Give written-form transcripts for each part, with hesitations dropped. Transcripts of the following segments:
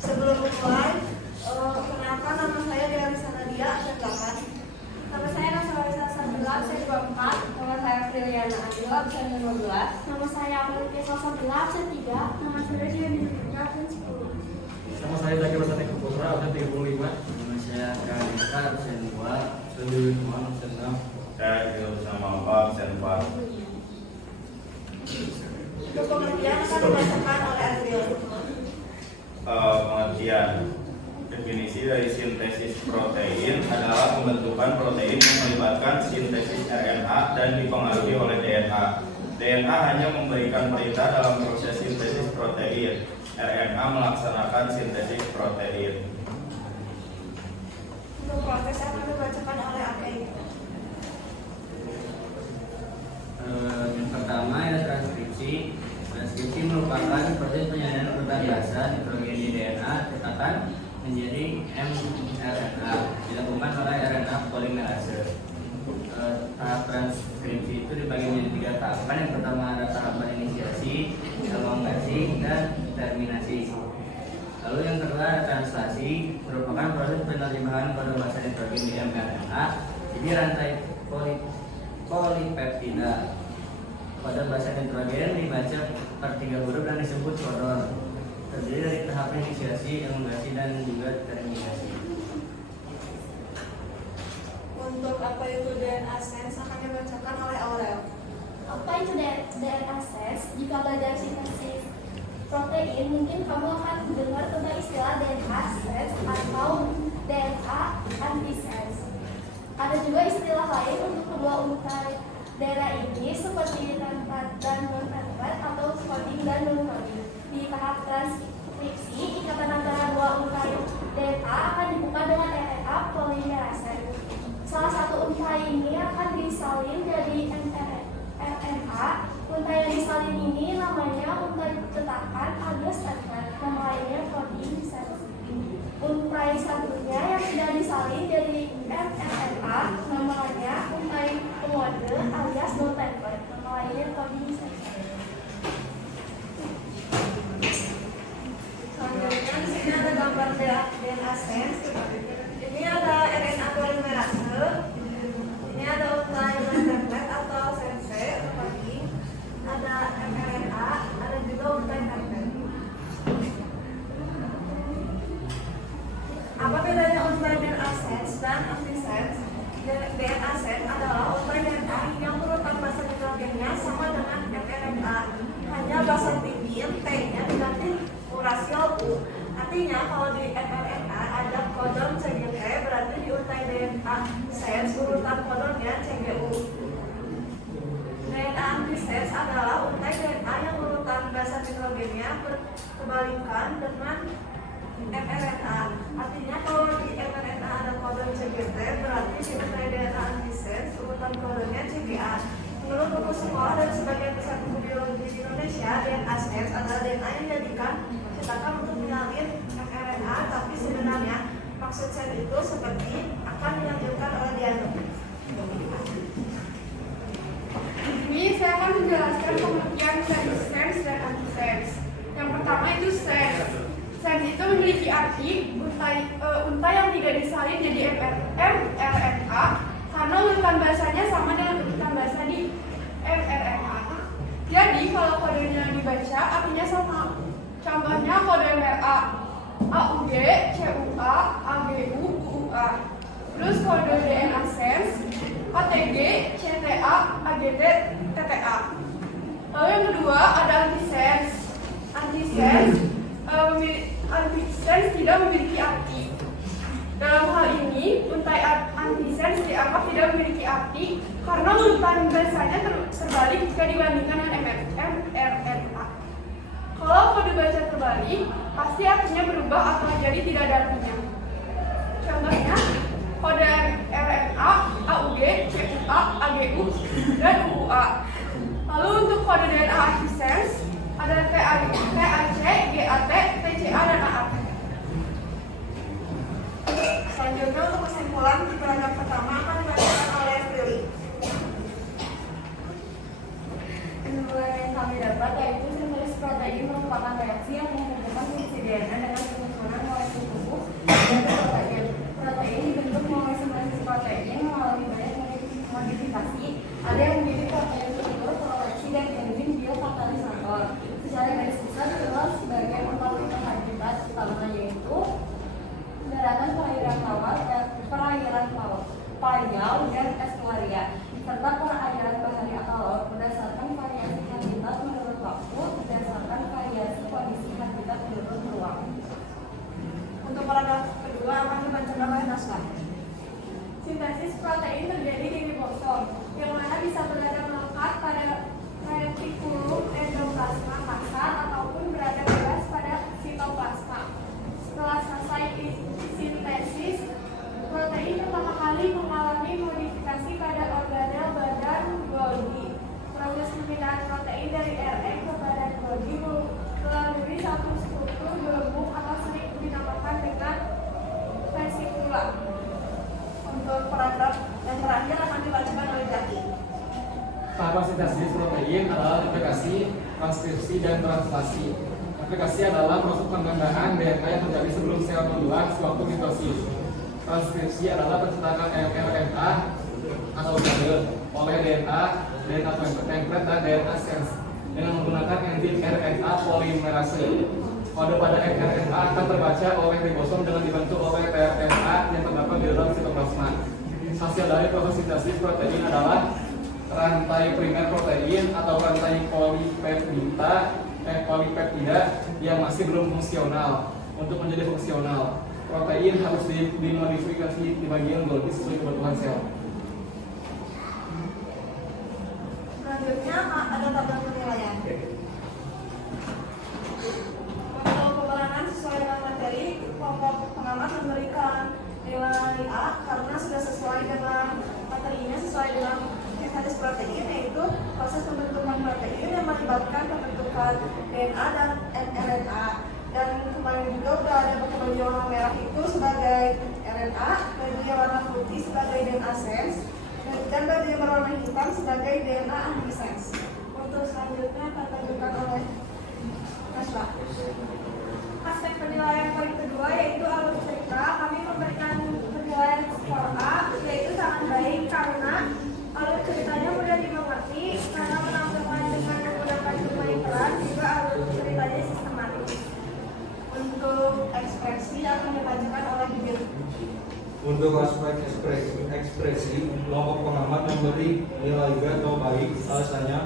Sebelum mulai, perkenalkan nama saya Dearisa Nadia, absen 8. Nama saya Nasralisa Sabila, absen 24. Nama saya Priliana Adil, absen 15. Nama saya Amelia Sabila, absen 3. Nama saya Dian Dinurja, absen 10. Nama saya Zaki Basani Putra, absen 35. Nama saya Karika, absen 2. Saya Lukman, absen 6. Saya Gil sama 4, absen 4. Untuk pengertian akan dibacakan oleh Azril. Pengertian definisi dari sintesis protein adalah pembentukan protein yang melibatkan sintesis RNA dan dipengaruhi oleh DNA. DNA hanya memberikan perintah dalam proses sintesis protein. RNA melaksanakan sintesis protein. Untuk proses akan dibacakan oleh Akei. Yang pertama adalah transkripsi. Transkripsi merupakan proses penyandaran urutan basa nitrogen di DNA cetakan menjadi mRNA dilakukan oleh RNA polimerase. Tahap transkripsi itu dibagi menjadi 3 tahapan. Yang pertama ada tahapan inisiasi, elongasi, dan terminasi. Lalu yang kedua ada translasi, merupakan proses penerjemahan kode bahasa nitrogen di mRNA jadi rantai polipeptida. Pada bahasa nitrogen dibaca per 3 huruf dan disebut kodon. Terdiri dari tahap inisiasi, elongasi, dan juga terminasi. Untuk apa itu DNA sense akan dibacakan oleh Aurel. Apa itu DNA sense? Jika belajar sintesis protein, mungkin kamu akan mendengar tentang istilah DNA sense atau DNA antisense. Ada juga istilah lain untuk kedua untai DNA ini seperti tempat dan non-tempat atau coding dan non-coding. Di tahap transkripsi, ikatan antara dua untai DNA akan dibuka dengan RNA polimerase. Salah satu untai ini akan disalin jadi mRNA. Untai yang disalin ini namanya untai cetakan alias template. Nama lainnya coding sense. Untai satunya yang tidak disalin jadi mRNA namanya untai pengode alias non template. Nama lainnya coding sense. Selanjutnya di sini ada gambar DNA sense. Ini ada RNA polimerase. Ini ada untai non-template atau sense seperti ada mRNA, ada juga untai template. Apa bedanya untai DNA sense dan antisense? DNA sense adalah untai DNA yang urutan basa nitrogennya sama dengan mRNA, hanya basa tinggi T-nya diganti urasial U. Artinya kalau di mRNA ada kodon CGT, berarti di untai DNA sense urutan kodonnya CGU. DNA antisense adalah untai DNA yang urutan basa nitrogennya berkebalikan dengan mRNA. Artinya kalau di mRNA ada kodon CGT, berarti di untai DNA antisense urutan kodonnya CGA. Menurut buku sekolah dan sebagian besar buku biologi di Indonesia, DNA sense adalah DNA yang dijadikan cetakan untuk mengalin mRNA, tapi sebenarnya maksud sense itu seperti akan dilanjutkan oleh Diano. Ini saya akan menjelaskan pengertian dari sense dan antisense. Yang pertama itu sense. Sense itu memiliki arti untai yang tidak disalin jadi mRNA karena urutan bahasanya sama dengan urutan bahasa di mRNA. Jadi kalau kodenya dibaca artinya sama. Contohnya kode mRNA AUG, CUA, AGU, UUA. Terus kode DNA sense ATG, CTA, AGT, TTA. Lalu yang kedua ada antisense. Antisense tidak memiliki arti. Dalam hal ini, untai antisense dianggap tidak memiliki arti karena urutan bahasanya terbalik jika dibandingkan dengan mRNA. Kalau kode baca terbalik, pasti artinya berubah atau jadi tidak ada artinya. Contohnya, kode RNA, AUG, CUA, AGU, dan UUA. Lalu untuk kode DNA antisense, ada TAC, GAT, TCA, dan AAT. Selanjutnya untuk kesimpulan, paragraf pertama akan dibacakan oleh Prilly. Kesimpulan yang kami dapat yaitu sintesis protein merupakan reaksi yang menghubungkan fungsi DNA dengan penyusunan pertama yaitu daratan perairan payau dan estuaria serta perairan bahari atau laut berdasarkan variasi habitat menurut waktu berdasarkan variasi kondisi habitat menurut ruang. Untuk paragraf kedua akan dibacakan oleh Nasla. Sintesis protein terjadi di ribosom, yang mana bisa berada melekat pada retikulum endoplasma kasar ataupun berada bebas pada sitoplasma. Setelah selesai sintesis, protein pertama kali mengalami modifikasi pada organel badan Golgi. Proses pemindahan protein dari RNA ke badan Golgi melalui satu struktur gelembung atau sering dinamakan dengan vesikula. Untuk paragraf yang terakhir akan dibacakan oleh Jaki. Tahapan sintesis protein adalah replikasi, transkripsi, dan translasi. Replikasi adalah proses penambahan DNA yang terjadi sebelum sel membuat sewaktu mitosis. Transkripsi adalah pencetakan RNA atau kode oleh DNA template dan DNA sense dengan menggunakan enzim RNA polimerase. Kode pada RNA akan terbaca oleh ribosom dengan dibantu oleh RNA yang terdapat di dalam sitoplasma. Hasil dari proses sintesis protein adalah rantai primer protein atau rantai polipeptida yang masih belum fungsional. Untuk menjadi fungsional, protein harus dimodifikasi di bagian Golgi sesuai kebutuhan sel. Selanjutnya ada tabel penilaian. Untuk pemerangan sesuai dengan materi, kelompok pengamat memberikan nilai A karena sudah sesuai dengan materinya, sesuai dengan sintesis protein, yaitu proses pembentukan protein yang melibatkan pembentukan DNA dan mRNA. Dan kemarin juga udah ada baju warna merah itu sebagai RNA, baju yang warna putih sebagai DNA sense, dan baju yang berwarna hitam sebagai DNA antisense. Untuk selanjutnya akan ditunjukkan oleh Nasla. Aspek penilaian poin kedua yaitu alur cerita. Kami memberikan penilaian skor A, yaitu sangat baik karena alur ceritanya mudah dimengerti, karena menampilkan dengan menggunakan berbagai peran, juga alur ceritanya sistematis. Untuk ekspresi akan dibacakan oleh Bill. Untuk aspek ekspresi, kelompok pengamat memberi nilai B atau baik. Alasannya,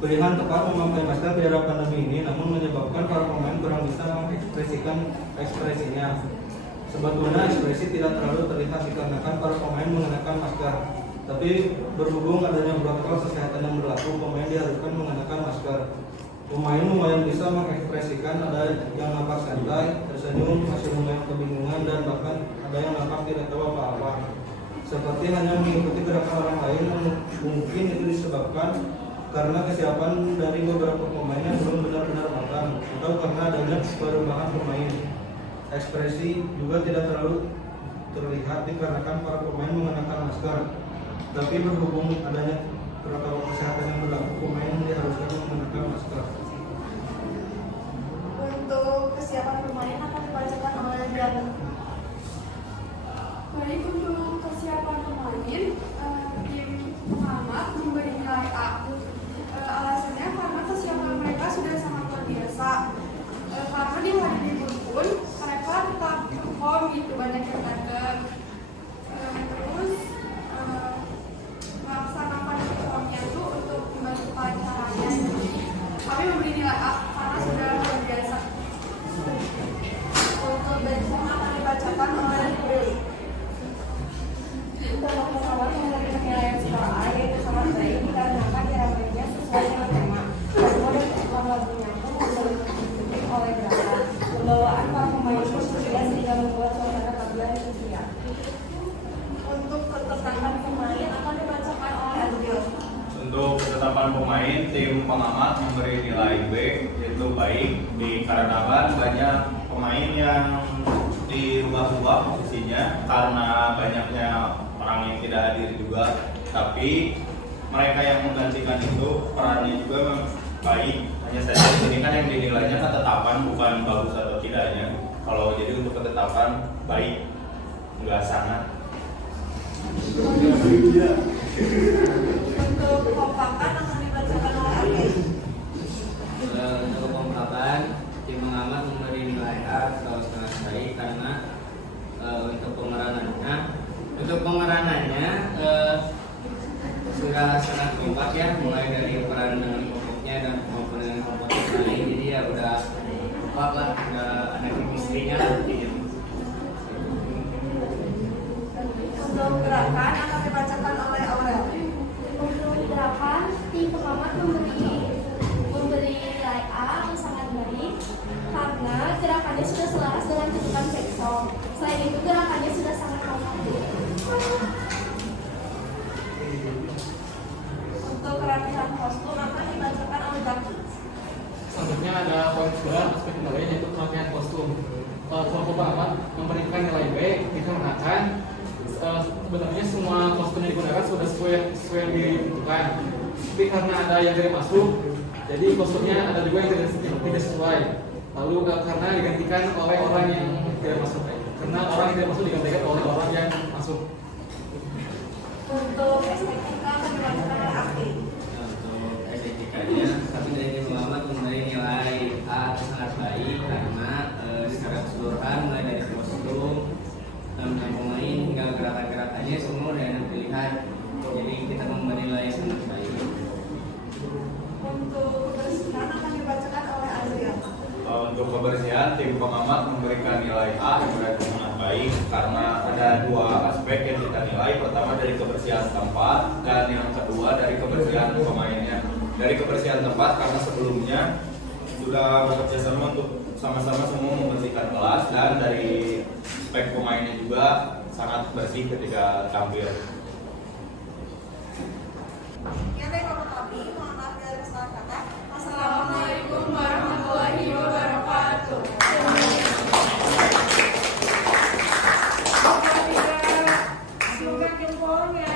pilihan tepat memakai masker di era pandemi ini namun menyebabkan para pemain kurang bisa mengekspresikan ekspresinya. Sebetulnya ekspresi tidak terlalu terlihat dikarenakan para pemain mengenakan masker. Tapi berhubung adanya protokol kesehatan yang berlaku, pemain diharuskan mengenakan masker. Pemain lumayan bisa mengekspresikan, ada yang nampak santai, tersenyum, masih lumayan kebingungan, dan bahkan ada yang nampak tidak tahu apa-apa. Seperti hanya mengikuti gerakan orang lain, mungkin itu disebabkan karena kesiapan dari beberapa pemain yang belum benar-benar matang, atau karena adanya perubahan pemain. Ekspresi juga tidak terlalu terlihat dikarenakan para pemain mengenakan masker. Tapi berhubung adanya protokol kesehatan yang berlaku, pemain diharuskan mengenakan masker. Untuk kesiapan pemain akan dibacakan oleh Diana. Baik, untuk kesiapan pemain, tim pengamat memberi nilai A. Alasannya karena kesiapan mereka sudah sangat luar biasa. Karena di hari libur pun mereka tetap perform gitu, banyak yang datang. Terus melaksanakan performnya itu untuk membantu acaranya. Kami memberi nilai A karena sudah luar biasa. Untuk benchmark akan dibacakan oleh Billy. Untuk pesawat memberi penilaian skor A, yaitu sangat baik dikarenakan dirapinya sesuai dengan tema. Kedua dan ekor lagunya pun diikuti oleh gerakan. Pembawaan para pemain pun berbeda sehingga membuat suasana tabulan itu ceria. Untuk ketetapan pemain akan dibacakan oleh Adil. Untuk ketetapan pemain, tim pengamat memberi nilai B, yaitu baik, dikarenakan banyak pemain yang dirubah-rubah posisinya karena banyaknya orang yang tidak hadir juga. Tapi mereka yang menggantikan itu perannya juga memang baik. Hanya saja di sini kan yang dinilainya ketetapan, bukan bagus atau tidaknya. Kalau jadi untuk ketetapan baik, enggak sangat. Untuk kompakan akan dibacakan oleh Ade. Untuk kekompakan, tim pengamat memberi nilai A atau sangat baik karena untuk pemeranannya sudah sangat kompak ya, mulai dari peran dengan pokoknya dan maupun dengan komposisi lain, jadi ya udah kompak lah, udah ada chemistry-nya lah gitu. Untuk gerakan akan dibacakan oleh Aurel. Untuk gerakan, tim pengamat memberi nilai A yang sangat baik karena gerakannya sudah selaras dengan tuntutan seksual. Selain itu, gerakannya sudah sangat kompak. Untuk kerapihan kostum akan dibacakan oleh David. Selanjutnya ada poin kedua aspek nilai yaitu pemakaian kostum. Kelompok pengamat memberikan nilai B dikarenakan sebenarnya semua kostum yang digunakan sudah sesuai yang ditentukan. Tapi karena ada yang tidak masuk, jadi kostumnya ada juga yang tidak sesuai. Lalu karena digantikan oleh orang yang tidak masuk, karena orang yang tidak masuk digantikan oleh orang yang masuk. Untuk estetika akan dibacakan oleh Akti. Untuk estetikanya, tapi dari tim pengamat memberi nilai A sangat baik karena secara keseluruhan mulai dari kostum, dan pemain hingga gerakan-gerakannya semua udah enak dilihat, jadi kita memberi nilai sangat baik. Untuk kebersihan akan dibacakan oleh Azriel. Untuk kebersihan, tim pengamat memberikan nilai A yang berarti sangat baik karena ada dua aspek yang kita nilai. Pertama dari kebersihan tempat dan yang kedua dari kebersihan pemainnya. Dari kebersihan tempat karena sebelumnya sudah bekerja sama untuk sama-sama semua membersihkan kelas, dan dari spek pemainnya juga sangat bersih ketika tampil. Sekian dari kelompok kami, mohon maaf dari kesalahan kata. Assalamualaikum warahmatullahi wabarakatuh. Semoga jempolnya.